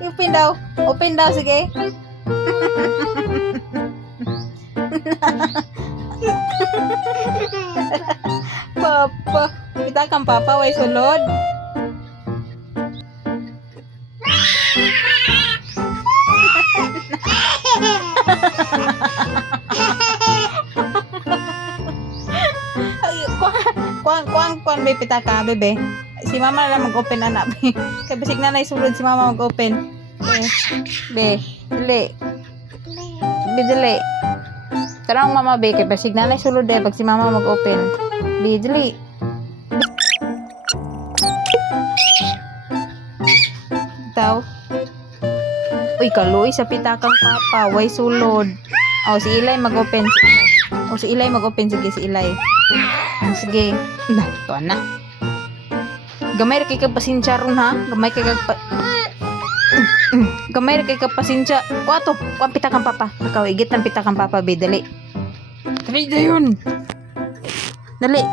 Open daw. Open daw, sige. Papa. Kita kang papa, way sulod. Ay, kuan, may pitaka, bebe. Si mama na lang mag-open, anak. Kaya basig na sulod si mama mag-open. Be, dili. Be, dili. Tarang mama, be, kaya basig na sulod pag si mama mag-open. Be, dili. Taw. Uy, kaluoy sa pitakang papa, way sulod. Oh, si Ilay mag-open. Si Ilay mag-open. Sige, si Ilay. Sige. Ito na. Gamay kay kapasensya ron ha. Gamay kay kapasensya. Kuha pitakang papa. Ikaw, igit ng pitakang papa, be. Dali. Dali na yun. Dali.